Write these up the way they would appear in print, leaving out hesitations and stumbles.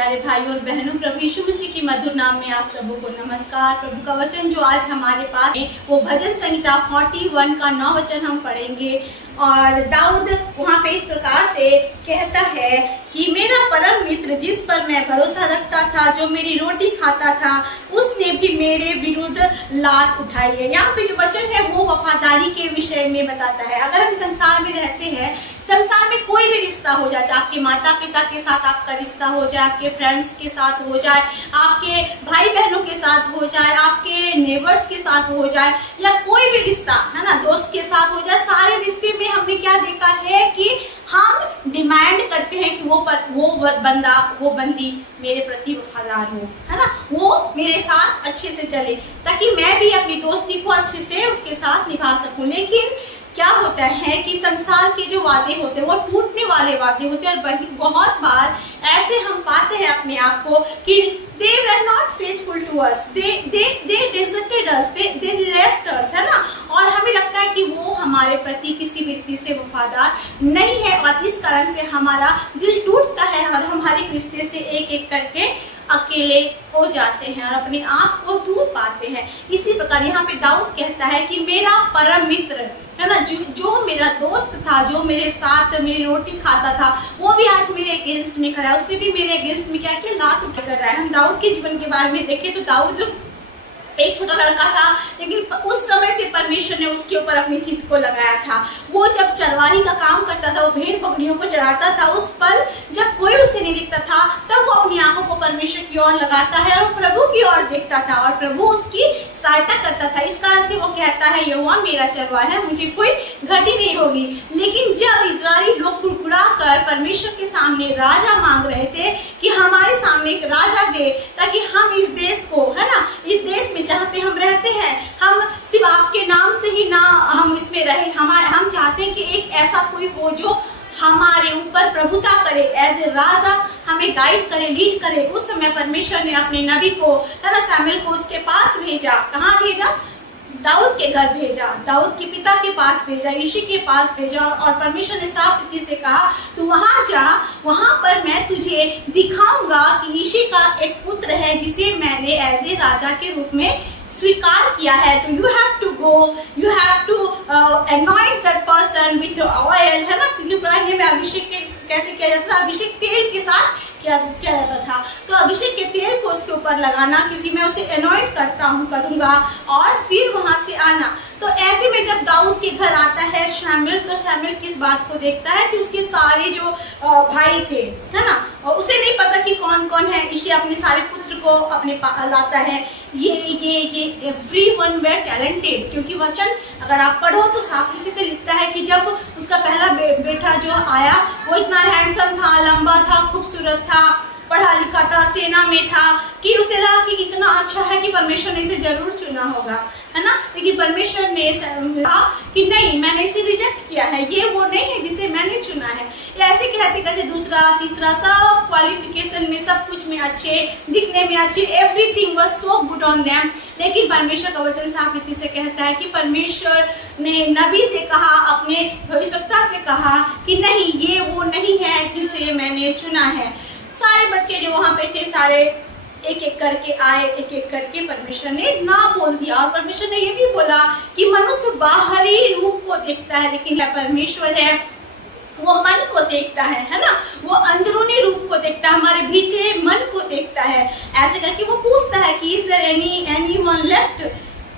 प्यारे भाइयों और बहनों, प्रभु यीशु मसीह की मधुर नाम में आप सबों को नमस्कार। प्रभु का वचन जो आज हमारे पास है वो भजन संहिता 41 का 9 वचन हम पढ़ेंगे। और दाऊद वहाँ पे इस प्रकार से कहता है कि मेरा परम मित्र जिस पर मैं भरोसा रखता था, जो मेरी रोटी खाता था, उसने भी मेरे विरुद्ध लात उठाई है। यहाँ पे जो वचन है वो वफादारी के विषय में बताता है। अगर हम संसार में रहते हैं, संसार में कोई भी रिश्ता हो जाए, आपके माता पिता के साथ आपका रिश्ता हो जाए, आपके फ्रेंड्स के साथ हो जाए, आपके भाई बहनों के साथ हो जाए, आपके नेबर्स के साथ हो जाए, या कोई भी रिश्ता है ना, दोस्त के साथ हो जाए, सारे रिश्ते में हमने क्या देखा है कि हम डिमांड करते हैं कि वो बंदा, वो बंदी मेरे प्रति वफादार हो, है ना, वो मेरे साथ अच्छे से चले, ताकि मैं भी अपनी दोस्ती को अच्छे से उसके साथ निभा सकूं। लेकिन क्या होता है कि संसार के जो वादे होते हैं वो टूटने वाले वादे होते हैं, और बहुत बार ऐसे हम पाते हैं अपने आप को कि they were not faithful to us, they deserted us, they left us, है ना, और हमें लगता है कि वो हमारे प्रति किसी व्यक्ति से वफादार नहीं है, और इस कारण से हमारा दिल टूटता है और हम हर एक रिश्ते से एक एक करके अकेले हो जाते हैं और अपने आप को दूर पाते हैं। इसी प्रकार यहाँ पे दाऊद कहता है कि मेरा परम मित्र है ना, जो मेरा दोस्त था, जो मेरे साथ मेरी रोटी खाता था, वो भी आज मेरे अगेंस्ट में खड़ा है। उसने भी मेरे अगेंस्ट में क्या किया, लात उठा कर रहा है। हम दाऊद के जीवन के बारे में देखें तो दाऊद एक छोटा लड़का था, लेकिन उस समय से परमेश्वर ने उसके ऊपर अपनी चित्त को लगाया था। वो जब चरवाही का काम करता था, वो भेड़ बकरियों को चराता था, उस पल जब कोई उसे नहीं दिखता था, तब वो अपनी आंखों को परमेश्वर की ओर लगाता है और प्रभु की ओर देखता था, और प्रभु उसकी सहायता करता था। इस कारण से वो कहता है, यहोवा मेरा चरवाहा है, मुझे कोई घटी नहीं होगी। लेकिन जब इजरायली लोग कुड़कुड़ा कर परमेश्वर के सामने राजा मांग रहे थे कि हमारे सामने एक राजा दे, ताकि हम इस देश को, है ना, इस देश में जहाँ पे हम रहते हैं, हम सिर्फ आपके नाम से ही ना हम इसमें रहे, हम चाहते हैं कि एक ऐसा कोई हो जो हमारे ऊपर प्रभुता करे, एज ए राजा हमें गाइड करे, लीड करे। उस समय परमेश्वर ने अपने नबी को, है ना, शमूएल को उसके पास भेजा। कहाँ भेजा? दाऊद के घर भेजा, दाऊद के पिता के पास भेजा, यिशै के पास भेजा, और परमेश्वर ने साफ रीति से कहा तू वहां जा, वहां पर मैं तुझे दिखाऊंगा कि यिशै का एक पुत्र है जिसे मैंने एज ए राजा के रूप में स्वीकार किया है। तो you have to go, you have to anoint that person with oil, है ना, क्योंकि पुराने नियम में अभिषेक कैसे किया जाता था, अभिषेक तेल के साथ किया जाता था। तो अभिषेक के तेल को उसके ऊपर लगाना, क्योंकि मैं उसे अनॉइंट करूंगा, और फिर वहां से आना। तो ऐसे में जब दाऊद के घर आता है शमूएल, तो शमूएल किस बात को देखता है कि उसके सारे जो भाई थे, है ना, और उसे नहीं पता कि कौन कौन है। यिशै अपने सारे पुत्र को अपने लाता है। ये एवरीवन वेर टैलेंटेड, क्योंकि वचन अगर आप पढ़ो तो साफ लिखी से लिखता है कि जब उसका पहला बेटा जो आया वो इतना हैंडसम था, लंबा था, खूबसूरत था, पढ़ा लिखा था, सेना में था, कि उसे लगा कि इतना अच्छा है कि परमेश्वर ने इसे जरूर चुना होगा, है ना। लेकिन परमेश्वर ने कहा कि नहीं, मैंने इसे रिजेक्ट किया है, ये वो नहीं है जिसे मैंने चुना है। ऐसे कहते कहते दूसरा तीसरा सब क्वालिफिकेशन में, सब कुछ में अच्छे, दिखने में अच्छे, everything was so good on them. लेकिन परमेश्वर का वचन साफ रीति से कहता है कि परमेश्वर ने नबी से कहा, अपने भविष्यवक्ता से कहा कि नहीं, ये वो नहीं है जिसे मैंने चुना है। सारे बच्चे जो वहां पे थे, सारे एक एक करके आए, एक एक करके परमेश्वर ने ना बोल दिया। और परमेश्वर ने ये भी बोला कि मनुष्य बाहरी रूप को देखता है, लेकिन परमेश्वर है वो मन को देखता है ना, वो अंदरूनी रूप को देखता है, हमारे भीतरे मन को देखता है। ऐसे करके वो पूछता है कि इज देयर एनीवन लेफ्ट।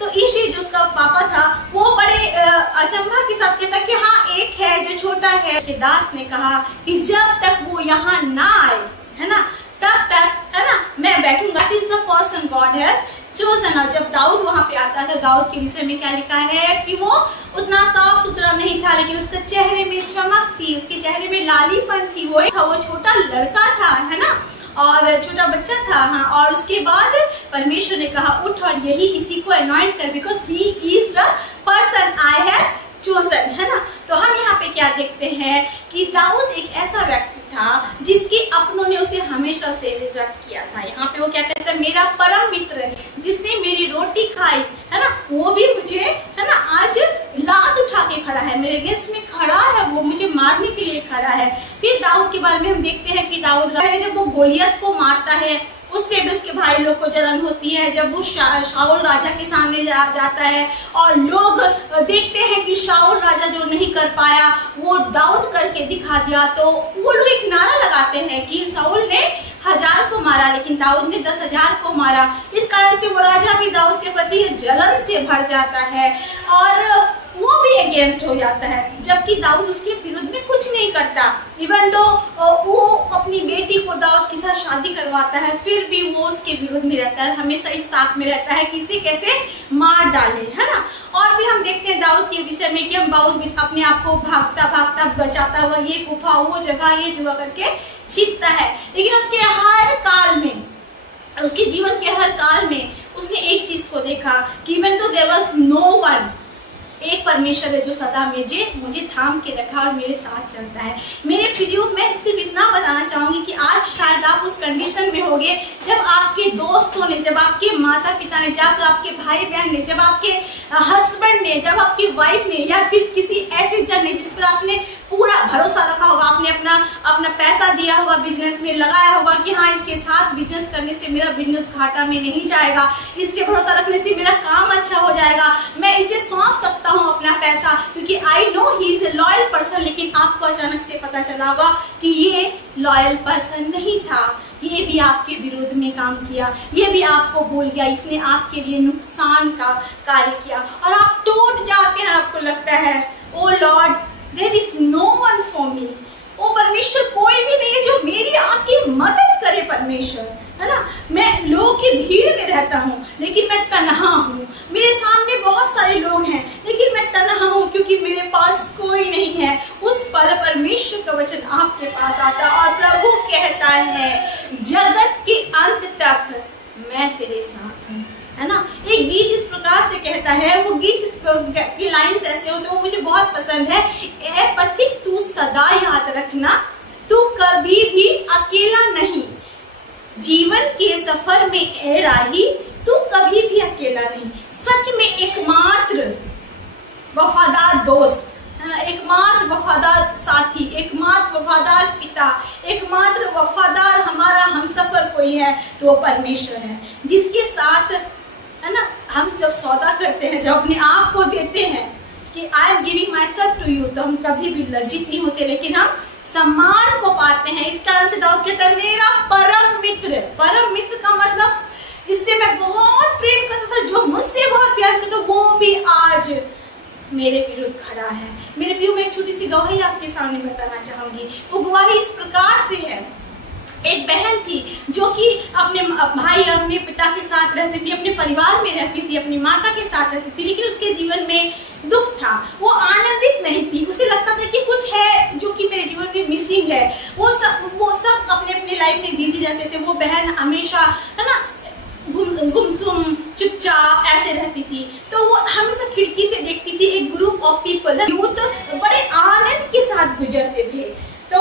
तो यिशै जो उसका पापा था वो बड़े अचंभा के साथ कहता कि हाँ, एक है जो छोटा है। कि दास ने कहा कि जब तक वो यहाँ ना आए, है ना, तब तक, है ना, मैं बैठूंगा। Is the person God has chosen. और जब दाऊद वहां पे आता था, दाऊद के विषय में क्या लिखा है कि वो उतना साफ सुथरा नहीं था, लेकिन उसके चेहरे में चमक थी, उसके चेहरे में लालीपन थी। वो छोटा लड़का था, है ना, और छोटा बच्चा था। हाँ, और उसके बाद परमेश्वर ने कहा उठ और यही इसी को अनॉइंट कर, because he is the person I have chosen, है ना। तो हम यहाँ पे क्या देखते हैं कि दाऊद एक ऐसा व्यक्ति था जिसके अपनों ने उसे हमेशा से रिजेक्ट किया था। यहाँ पे वो क्या कहता है, मेरा परम मित्र जिसने मेरी रोटी खाई, है ना, वो भी मुझे, है ना, आज लात उठा के खड़ा है, मेरे अगेंस्ट में खड़ा है, वो मुझे मारने के लिए खड़ा है। फिर दाऊद के बारे में हम देखते हैं कि दाऊद जब वो गोलियत को मारता है उससे भी उसके भाई लोग को जलन होती है। जब वो शाऊल राजा के सामने जाता है और लोग देखते हैं कि शाऊल राजा जो नहीं कर पाया वो दाऊद करके दिखा दिया, तो वो लोग एक नारा लगाते हैं कि शाऊल ने 1000 को मारा लेकिन दाऊद ने 10,000 को मारा। इस कारण से वो राजा भी दाऊद के प्रति जलन से भर जाता है और वो भी अगेंस्ट हो जाता है, जबकि दाऊद उसके विरुद्ध में कुछ नहीं करता। इवन तो वो अपनी बेटी को दाऊद के साथ शादी करवाता है, फिर भी वो उसके विरुद्ध में रहता है, हमेशा इस ताक में रहता है कि इसे कैसे मार डाले, है ना। और फिर हम देखते हैं दाऊद के विषय में कि हम दाऊद अपने आप को भागता भागता बचाता हुआ ये गुफा वो जगह करके छिपता है। लेकिन उसके हर काल में, उसके जीवन के हर काल में उसने एक चीज को देखा कि इवन तो देयर वाज नो वन, एक परमेश्वर है जो सदा मुझे थाम के रखा और मेरे साथ चलता है। मेरे प्रियो, मैं सिर्फ इतना बताना चाहूंगी कि आज शायद आप उस कंडीशन में होंगे जब आपके दोस्तों ने, जब आपके माता पिता ने, जब आपके भाई बहन ने, जब आपके हस्बैंड ने, जब आपकी वाइफ ने, या फिर किसी ऐसे जन ने जिस पर आपने पूरा भरोसा रखा होगा, आपने अपना पैसा दिया होगा, बिजनेस में लगाया होगा कि हाँ इसके साथ बिजनेस करने से मेरा बिजनेस घाटा में नहीं जाएगा, इसके भरोसा रखने से मेरा काम अच्छा हो जाएगा, मैं इसे सौंप सकता हूँ अपना पैसा क्योंकि I know he is a loyal person. लेकिन आपको अचानक से पता चला होगा कि ये लॉयल पर्सन नहीं था, ये भी आपके विरोध में काम किया, ये भी आपको भूल गया, इसने आपके लिए नुकसान का कार्य किया और आप टूट जाते हैं। आपको लगता है O lord there is no one for me, ओ परमेश्वर कोई भी नहीं है जो मेरी आपकी मदद करे परमेश्वर, है ना। मैं लोगों की भीड़ में रहता हूँ लेकिन मैं तन्हा हूँ, मेरे सामने बहुत सारे लोग हैं लेकिन मैं तन्हा हूँ क्योंकि मेरे पास कोई नहीं है। उस पल परमेश्वर का वचन आपके पास आता और प्रभु कहता है जगत के अंत तक मैं तेरे साथ हूँ, है ना। एक गीत इस प्रकार से कहता है, वो गीत की लाइन्स ऐसे होते हैं, वो मुझे बहुत पसंद है। ए पथिक तू सदा याद रखना, तू कभी भी अकेला नहीं, जीवन के सफर में ए राही तू कभी भी अकेला नहीं। सच में एकमात्र वफादार दोस्त, एकमात्र वफादार साथी, एकमात्र वफादार पिता, एकमात्र वफादार हमारा हमसफर कोई है तो वो परमेश्वर है, जिसके साथ, है ना, हम जब सौदा करते हैं, जब अपने आप को देते हैं कि I am giving myself to you, तो हम कभी भी लज्जित नहीं होते लेकिन हम सम्मान को पाते हैं। इस कारण से दाऊद कहता है मेरा परम मित्र, परम मित्र का मतलब जिससे मैं बहुत प्रेम करता था, जो मुझसे बहुत प्यार करता, वो भी आज मेरे विरुद्ध खड़ा है। मेरे प्रियो, मैं एक छोटी सी गवाही आपके सामने बताना चाहूंगी। वो गवाही इस प्रकार से है, एक बहन थी जो कि अपने भाई अपने पिता के साथ रहती थी, अपने परिवार में रहती थी, अपनी माता के साथ रहती थी, लेकिन उसके जीवन में दुख था, वो आनंदित नहीं थी। उसे लगता था कि कुछ है जो कि मेरे जीवन में मिसिंग है। वो सब अपने अपने लाइफ में बिजी रहते थे। वो बहन हमेशा, है ना, गुमसुम चुपचाप ऐसे रहती थी। तो वो हमेशा खिड़की से देखती थी एक ग्रुप ऑफ पीपल, यूथ बड़े आनंद के साथ गुजरते थे। तो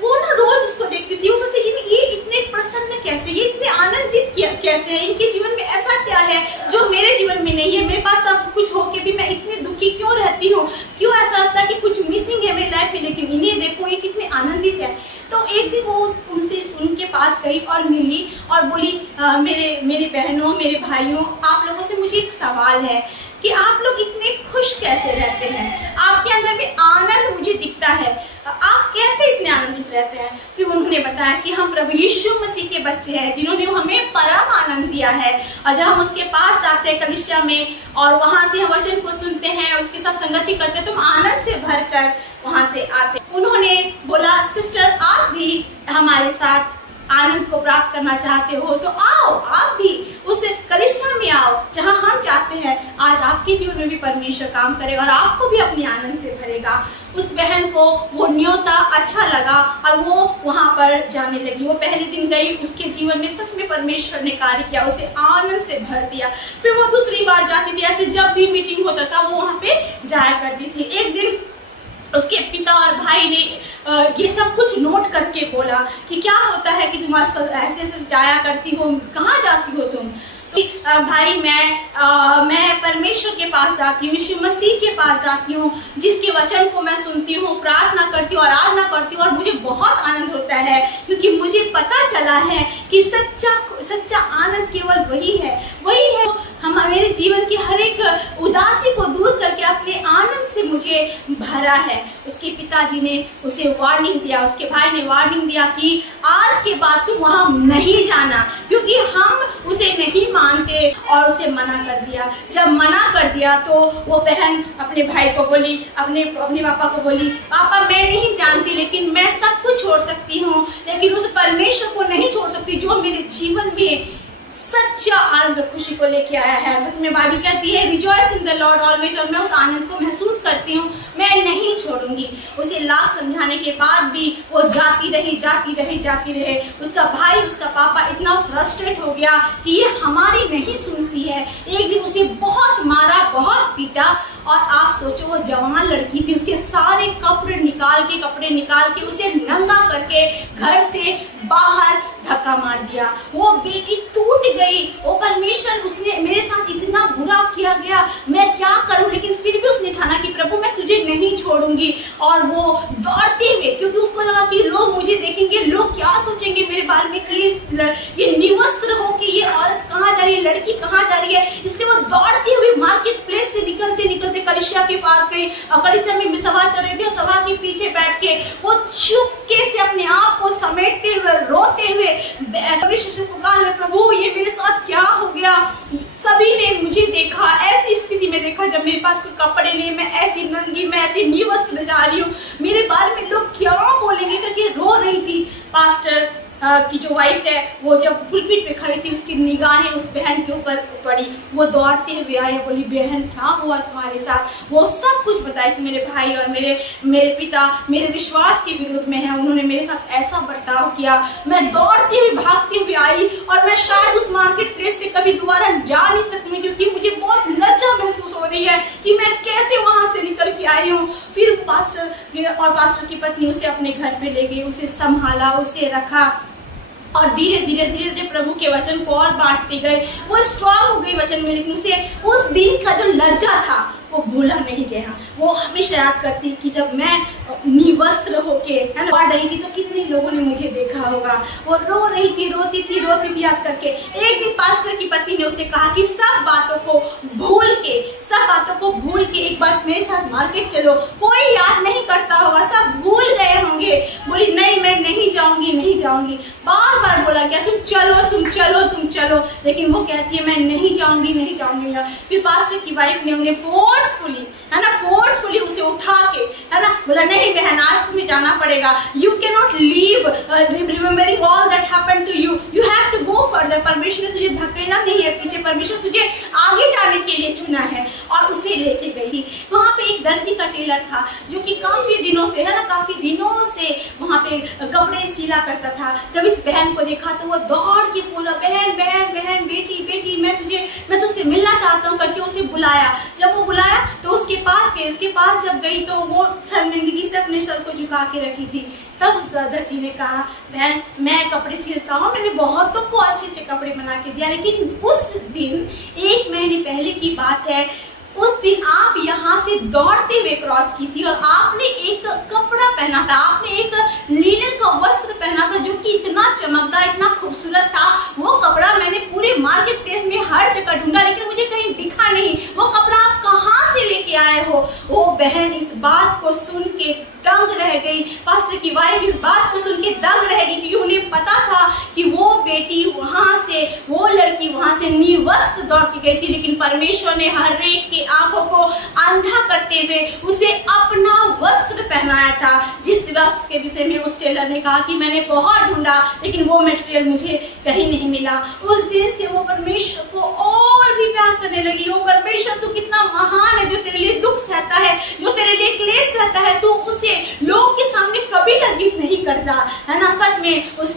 वो ना रोज उसको देखती थी, वो सोचती ये इतने प्रसन्न कैसे, ये इतने आनंदित कैसे है, इनके जीवन में ऐसा क्या है जो मेरे जीवन में नहीं है, मेरे पास सब कुछ होके भी मैं इतनी दुखी क्यों रहती हूँ, क्यों ऐसा लगता है कि कुछ मिसिंग है मेरी लाइफ में, लेकिन इन्हें देखो ये कितने आनंदित है। तो एक दिन वो उनके पास गई और मिली और बोली मेरे बहनों, मेरे भाइयों, आप लोगों से मुझे एक सवाल है कि आप लोग इतने खुश कैसे रहते हैं, आपके अंदर में आनंद मुझे दिखता है, आप कैसे इतने आनंदित रहते हैं। फिर उन्होंने बताया कि हम प्रभु यीशु मसीह के बच्चे हैं जिन्होंने हमें परम आनंद दिया है, और जब हम उसके पास जाते हैं कलीसिया में और वहां से हम वचन को सुनते हैं, उसके साथ संगति करते हैं, तो हम आनंद से भरकर वहां से आते। उन्होंने बोला सिस्टर आप भी हमारे साथ आनंद को प्राप्त करना चाहते हो तो आओ, आप भी उस कलीसिया में आओ जहां हम जाते हैं। आज आपके जीवन में भी परमेश्वर काम करेगा और आपको भी अपनी आनंद से भरेगा। उस बहन को वो न्योता अच्छा लगा और वो वहां पर जाने लगी। वो पहले दिन गई, उसके जीवन में सच में परमेश्वर ने कार्य किया, उसे आनंद से भर दिया। फिर वो दूसरी बार जाती थी, ऐसे जब भी मीटिंग होता था वो वहां पे जाया करती थी। एक दिन उसके पिता और भाई ने ये सब कुछ नोट करके बोला कि क्या होता है कि तुम आजकल ऐसे ऐसे जाया करती हो, कहाँ जाती हो तुम। भाई मैं परमेश्वर के पास जाती हूँ, यीशु मसीह के पास जाती हूँ, जिसके वचन को मैं सुनती हूँ, प्रार्थना करती हूँ, आराधना करती हूँ और मुझे बहुत आनंद होता है, क्योंकि मुझे पता चला है कि सच्चा आनंद केवल वही है मेरे जीवन की हर एक उदासी को दूर करके अपने आनंद से मुझे भरा है। उसके पिताजी ने उसे वार्निंग दिया, उसके भाई ने वार्निंग दिया कि आज के बाद तू वहां नहीं जाना, क्योंकि हम उसे नहीं मानते, और उसे मना कर दिया। जब मना कर दिया तो वो बहन अपने भाई को बोली, अपने पापा को बोली, पापा मैं नहीं जानती, लेकिन मैं सब कुछ छोड़ सकती हूँ, लेकिन उस परमेश्वर को नहीं छोड़ सकती जो मेरे जीवन में सच्चा आनंद खुशी को लेके आया है। सच में बाइबल कहती है rejoice in the Lord always, और मैं उस आनंद को महसूस करती हूँ, मैं नहीं छोड़ूंगी। उसे लाख समझाने के बाद भी वो जाती रही। उसका भाई, उसका पापा इतना फ्रस्ट्रेट हो गया कि ये हमारी नहीं सुनती है। एक दिन उसे बहुत मारा, बहुत पीटा, और आप सोचो वो जवान लड़की थी, उसके सारे कपड़े निकाल के उसे नंगा करके घर से बाहर धक्का मार दिया। वो बेटी टूट गई। वो परमेश्वर, उसने मेरे साथ इतना बुरा किया गया, मैं क्या करूं, लेकिन फिर भी उसने ठाना कि प्रभु मैं तुझे नहीं छोड़ूंगी। और वो दौड़ते हुए, क्योंकि उसको लगा कि लोग मुझे देखेंगे, लोग क्या सोचेंगे मेरे बारे में कि ये निवस्त्र हो कि ये औरत कहाँ जा रही है, लड़की कहाँ जा रही है। इसलिए वो दौड़ती हुई मार्केट प्लेस से निकलते कलीसिया के पास गई, और कलीसिया में सभा चल रही थी, और सभा के पीछे बैठ के वो चुपके से अपने आप को समेटते हुए, रोते हुए परमेश्वर से पुकार ले, प्रभु ये मेरे साथ क्या हो गया। सभी ने मुझे देखा, ऐसी स्थिति में देखा जब मेरे पास कोई कपड़े नहीं, मैं ऐसी नंगी, मैं ऐसी निवस्त्र जा रही हूँ, मेरे बारे में लोग क्या बोलेंगे करके रो रही थी। पास्टर की जो वाइफ है, वो जब पुलपिट पे खड़ी थी, उसकी निगाहें उस बहन के ऊपर पड़ी। वो दौड़ते हुए आई, बोली बहन क्या हुआ तुम्हारे साथ। वो सब कुछ बताया कि मेरे भाई और मेरे पिता मेरे विश्वास के विरुद्ध में है, उन्होंने मेरे साथ ऐसा बर्ताव किया। मैं दौड़ती हुई भागती हुई आई, और मैं शायद उस मार्केट प्लेस से कभी दोबारा जा नहीं सकती, क्योंकि मुझे बहुत लज्जा महसूस हो रही है कि मैं कैसे वहां से निकल के आई हूँ। फिर पास्टर की पत्नी उसे अपने घर पे ले गई, उसे संभाला, उसे रखा, और धीरे धीरे प्रभु के वचन को और बांटते गए। वो स्ट्रांग हो गई वचन में, लेकिन उसे उस दिन का जो लज्जा था वो भूला नहीं गया। वो हमेशा याद करती कि जब मैं निवस्त्र होके पढ़ रही थी तो कितने लोगों ने मुझे देखा होगा। वो रो रही थी, रोती थी याद करके। एक दिन पास्टर की पत्नी ने उसे कहा कि सब बातों को भूल के एक बार मेरे साथ मार्केट चलो, कोई याद नहीं करता होगा, सब भूल गए होंगे। बोली नहीं मैं नहीं जाऊंगी। बार बोला क्या तुम चलो, लेकिन वो कहती है मैं नहीं जाऊंगी। फिर पास्टर की वाइफ ने उन्हें फोर्सफुली उसे उठा के बोला नहीं बहन आज तुम्हें जाना पड़ेगा, you can not leave remembering all that happened to you have to go further. परमेश्वर ने तुझे धकेलना नहीं है पीछे, परमेश्वर तुझे आगे जाने के लिए चुना है। और उसे लेके गई। वहाँ पे एक दर्जी का टेलर था जो कि काफी दिनों से वहाँ पे कपड़े सिला करता था। जब इस बहन को देखा तो वो दौड़ के बोला बहन बेटी मैं तुझसे मिलना चाहता हूँ करके उसे बुलाया। जब वो बुलाया तो उसके पास जब गई तो वो शर्मिंदगी से अपने सर को झुका के रखी थी। तब उस दर्जी ने कहा बहन मैं कपड़े सिलता हूँ, मैंने बहुतों को अच्छे कपड़े बना के दिया, लेकिन उस दिन 1 महीने पहले की बात है, उस दिन आप यहाँ से दौड़ते हुए क्रॉस की थी और आपने एक कपड़ा पहना था, आपने एक लीलन का वस्त्र पहना था जो कि इतना चमकदार, इतना खूबसूरत था। वो कपड़ा मैंने पूरे मार्केट प्लेस में हर जगह ढूंढा, लेकिन मुझे कहीं दिखा नहीं। वो कपड़ा आप कहाँ से लेके आए हो? वो बहन इस बात को सुन के दंग रह गई। पास्टर की वाइफ इस बात को सुन के दंग रह गई, क्योंकि उन्हें पता था कि वो बेटी वो लड़की वहां से निवस्त्र दौड़ के गई थी, लेकिन परमेश्वर ने हर एक की आंखों को अंधा करते हुए उसे अपना वस्त्र पहनाया था। जिस वस्त्र के विषय में उस टेलर ने कहा कि मैंने बहुत ढूंढा लेकिन वो मटेरियल मुझे कहीं नहीं मिला। उस दिन से वो परमेश्वर को और भी प्यार करने लगी। वो परमेश्वर तू कितना महान है जो तेरे लिए दुख सहता है, जो तेरे लिए क्लेश सहता है, तू उसे लोग के सामने कभी लज्जित नहीं करता है ना। सच में उस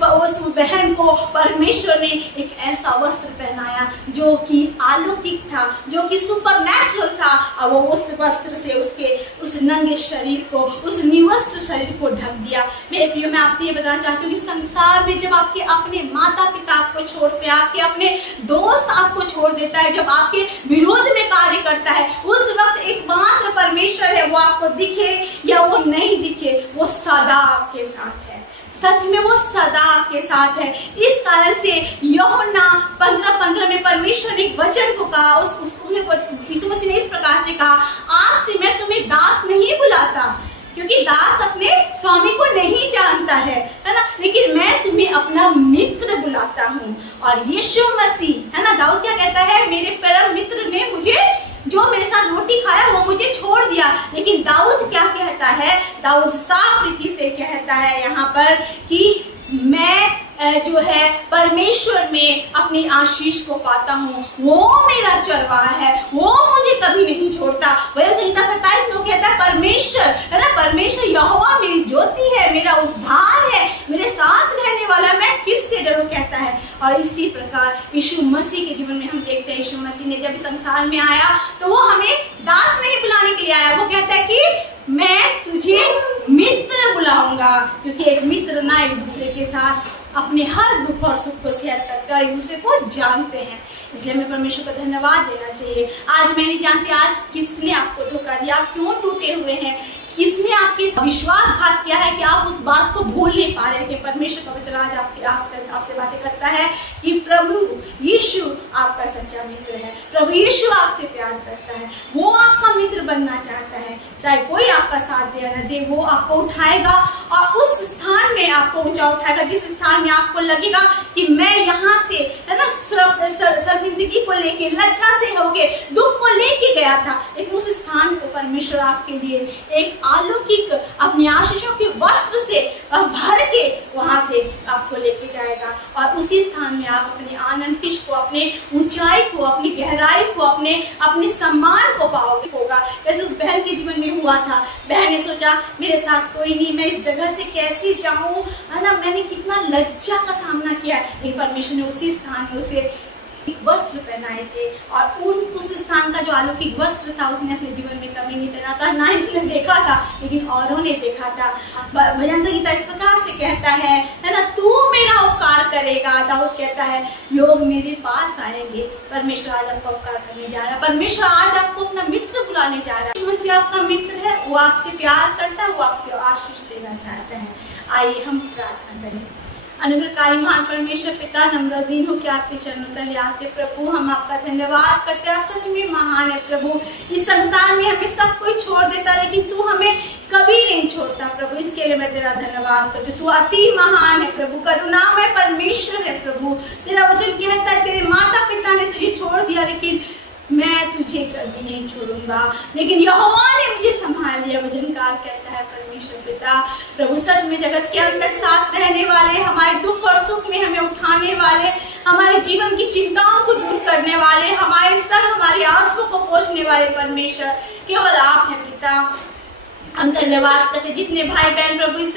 बहन को परमेश्वर ने एक ऐसा वस्त्र पहनाया जो कि अलौकिक था, जो कि सुपरनैचुरल था, और वो उस वस्त्र से उस नंगे शरीर को, उस निवस्त्र शरीर को ढक दिया। मेरे प्रियो, मैं आपसे ये बताना चाहती हूँ कि संसार में जब आपके अपने माता पिता आपको छोड़ते हैं, आपके अपने दोस्त आपको छोड़ देता है, जब आपके विरोध में कार्य करता है, उस वक्त एकमात्र परमेश्वर है, वो आपको दिखे या वो नहीं दिखे, वो सदा आपके साथ है। सच में वो सदा आपके साथ है। इस कारण से यूहन्ना 15:15 में परमेश्वर ने एक वचन को कहा, यीशु मसीह ने इस प्रकार से कहा, आज से मैं तुम्हें दास नहीं बुलाता, क्योंकि दास अपने स्वामी को नहीं जानता है ना, लेकिन मैं तुम्हें अपना मित्र बुलाता हूँ। और यीशु मसीह, है ना, दाऊद क्या कहता है, मेरे परम मित्र ने मुझे, जो मेरे साथ रोटी खाया वो मुझे छोड़ दिया। लेकिन दाऊद क्या कहता है, दाऊद साफ रीति से कहता है यहाँ पर कि मैं जो है परमेश्वर में अपनी आशीष को पाता हूँ, वो मेरा चरवाहा है, वो मुझे कभी नहीं छोड़ता। भजन संहिता 27 में वो कहता है परमेश्वर, है ना, परमेश्वर यहोवा मेरी ज्योति है, मेरा उद्धार है, मेरे साथ रहने वाला, मैं किससे डरूं, कहता है। और इसी प्रकार यीशु मसीह के जीवन में हम देखते हैं, यीशु मसीह ने जब इस संसार में आया तो वो हमें दास नहीं बुलाने के लिए आया, वो कहता है कि मैं तुझे मित्र बुलाऊंगा, क्योंकि एक मित्र ना एक दूसरे के साथ अपने हर दुख और सुख को शेयर करते हैं और एक दूसरे को जानते हैं। इसलिए हमें परमेश्वर को धन्यवाद देना चाहिए। आज मैं नहीं जानती आज किसने आपको धोखा दिया, आप क्यों टूटे हुए हैं, किसने आपके विश्वासघात किया है कि आप उस बात को भूल नहीं पा रहे। कि परमेश्वर का वचन आज आपसे बातें करता है कि प्रभु यीशु आपका सच्चा मित्र है, प्रभु यीशु आपसे प्यार करता है, वो आपका मित्र बनना चाहता है। चाहे कोई आपका साथ दे या न दे, वो आपको उठाएगा और उस स्थान में आपको ऊंचा उठाएगा जिस स्थान में आपको लगेगा कि मैं यहाँ से, है ना, शर्मिंदगी को लेके, लज्जा से होके, दुख को लेके गया था, लेकिन उस स्थान को परमेश्वर आपके लिए एक अलौकिक अपनी आशीषों के वस्त्र से भर के वहां से आपको लेके जाएगा और उसी स्थान में आप अपने आनंद को, अपने ऊंचाई को, अपनी गहराई को, अपने सम्मान को पाओगे। होगा जैसे उस बहन के जीवन में हुआ था। बहन ने सोचा मेरे साथ कोई नहीं, मैं इस जगह से कैसे जाऊं, है ना, मैंने कितना लज्जा का सामना किया। लेकिन परमेश्वर ने उसी स्थान में उसे वस्त्र पहनाए थे और उस स्थान का जो अलौकिक वस्त्र था उसने अपने जीवन में कभी नहीं पहना था, ना ही उसने देखा था, लेकिन औरों ने देखा था। भजन संहिता इस प्रकार से कहता है ना, तू मेरा उपकार करेगा। दाऊद कहता है लोग मेरे पास आएंगे। परमेश्वर आज आपका उपकार करने जा रहा है, परमेश्वर आज आपको अपना मित्र बुलाने जा रहा है। मसीह आपका मित्र है, वो आपसे प्यार करता है, वो आपकी आशीष देना चाहता है। आइए हम प्रार्थना करें। अनुग्रहकारी महान परमेश्वर पिता, नम्र दीन हो के आपके चरणों तले आते प्रभु, हम आपका धन्यवाद करते हैं। आप सच में महान है प्रभु। इस संसार में हमें सब कोई छोड़ देता है, लेकिन तू हमें कभी नहीं छोड़ता प्रभु। इसके लिए मैं तेरा धन्यवाद करती हूँ। तू अति महान है प्रभु, करुणामय परमेश्वर है प्रभु। तेरा वचन कहता है तेरे माता पिता ने तुझे छोड़ दिया, लेकिन मैं तुझे कभी नहीं छोड़ूंगा, लेकिन यहोवा ने मुझे संभाल लिया। वचनकार कहता है परमेश्वर पिता प्रभु, सच में जगत के अंत तक साथ रहने वाले, हमारे दुख और सुख में हमें उठाने वाले, हमारे जीवन की चिंताओं को दूर करने वाले, हमारे संग हमारे आंसुओं को पोंछने वाले परमेश्वर केवल आप हैं पिता। हम धन्यवाद करते जितने भाई बहन प्रभु इस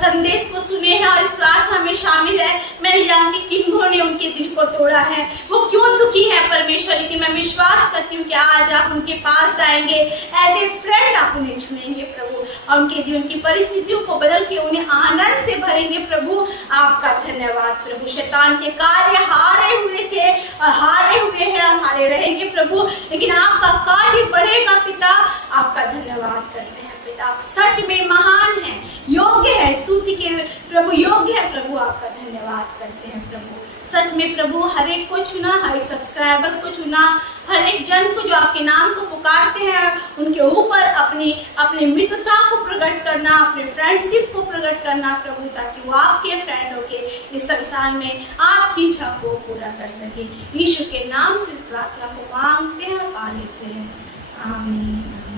संदेश को सुने हैं और इस प्रार्थना में शामिल है। मैं नहीं जानती किन्होंने उनके दिल को तोड़ा है, वो क्यों दुखी है परमेश्वर, लेकिन मैं विश्वास करती हूँ कि आज आप उनके पास आएंगे, एज ए फ्रेंड आप उन्हें छुएंगे प्रभु और उनके जीवन की परिस्थितियों को बदल के उन्हें आनंद से भरेंगे प्रभु। आपका धन्यवाद प्रभु। शैतान के कार्य हारे हुए थे और हारे हुए हैं और हारे रहेंगे प्रभु, लेकिन आपका कार्य बढ़ेगा पिता। आपका धन्यवाद करते हैं पिता। आप सच में महान है, योग्य है स्तुति के प्रभु, योग्य है प्रभु। आपका धन्यवाद करते हैं प्रभु। सच में प्रभु हर एक को चुना, हर एक सब्सक्राइबर को चुना, हर एक जन को जो आपके नाम को पुकारते हैं उनके ऊपर अपनी मित्रता को प्रकट करना, अपने फ्रेंडशिप को प्रकट करना प्रभु, ताकि वो आपके फ्रेंड होके इस संसार में आपकी इच्छा को पूरा कर सके। यीशु के नाम से इस प्रार्थना को मांगते हैं, पा लेते हैं। आमीन।